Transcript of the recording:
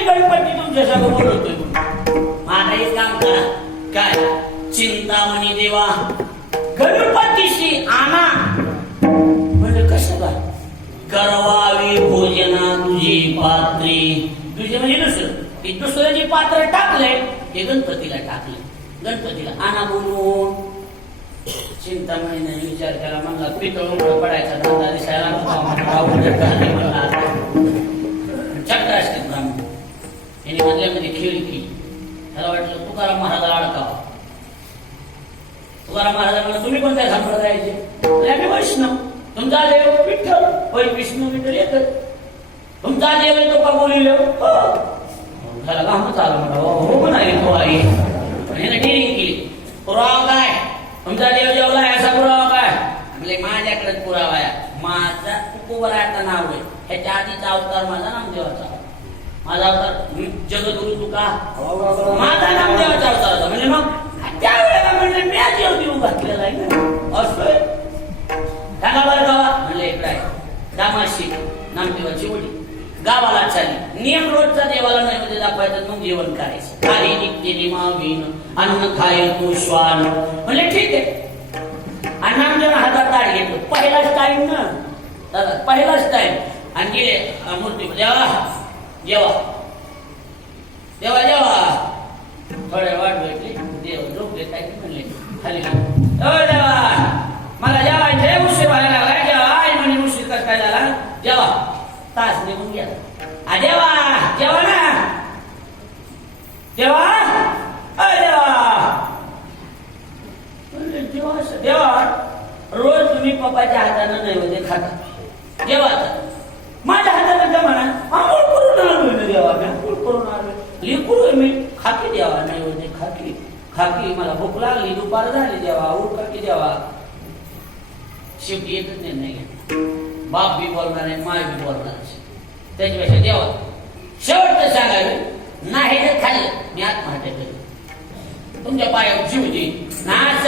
गणपती गणपती तुमच्या सगळं बोलवतोय माझं एक काम करा. काय? चिंतामणी देवा गणपतीशी आना म्हणजे कसं का करवावी भोजना तुझी पात्री. तुझे म्हणजे दुसरं. हे दुसरं जे पात्र टाकले हे गणपतीला टाकले गणपतीला आना बोलून चिंतामणीने विचार केला म्हणला पितळ पडायचा धंदा दिसायला म्हणला, त्याला वाटलं तुकाराम महाराज अडकावा. तुकाराम महाराज म्हणा तुम्ही कोणत्या संप्रदायाचे म्हणले, आम्ही वैष्णव तुमचा देव विठ्ठल होय विष्णू विठ्ठल येत तुमचा देव तो का बोलिल? हो. झाला लांबच आला म्हणा हो, हो, हो पण म्हणाली तो हो, आई. पण हे डिरिंग केली. पुरावा काय? तुमचा देव जेवला आहे असा पुरावा काय? म्हणजे माझ्याकडे पुरावा आहे. माझा कुकुबराचं नाव आहे. ह्याच्या आधीचा अवतार माझा नामदेवाचा माझा अवतार हं, जगद्गुरु तुका माझा नामदेवाचा अवतार होता म्हणजे मग त्यावेळेला म्हणले मी आधी होती उभा केलेला आहे ना? असतोय बरं गावा म्हणले इकडे आहे. दामाशी नामदेवाची वडी गावाला चालली नियम रोजचा देवाला नैवेद्य दाखवायचं मग जेवण करायचं. काही नित्य निमावीन अन्न खाय तू श्वान म्हणले ठीक आहे. आणि नामदेवानं हातात ताट घेतलं. पहिलाच टाइम ना? पहिलाच टाइम आणि गेले मूर्ती देवा जेवा देवा जेवा थोड्या वाट भेटली देव झोपले काय ते म्हणले खाली देवा मला जेवायचे उशीर व्हायला लागला जेवा आई म्हणे उशीर कसं काय झाला जेवा तास निघून गेला आ देवा जेवा ना देवा अ देवा देवा देवा रोज तुम्ही पप्पाच्या हातानं नैवेद्य खाता जेवा माझ्या हातानं म्हणा आलोय मी खाकी द्यावा नाही नैवेद्य खाकी. खाकी मला भूक लागली दुपार झाली द्यावा उठ खाकी द्यावा शेवटी येतच निर्णय घेतला बाप बी बोलणार आहे माय बी बोलणार आहे. त्याच्यापेक्षा देवा शेवटचं सांगावे नाही तर खाल्लं. मी आत्महत्या केली. तुमच्या पायावर जीव देईन नाच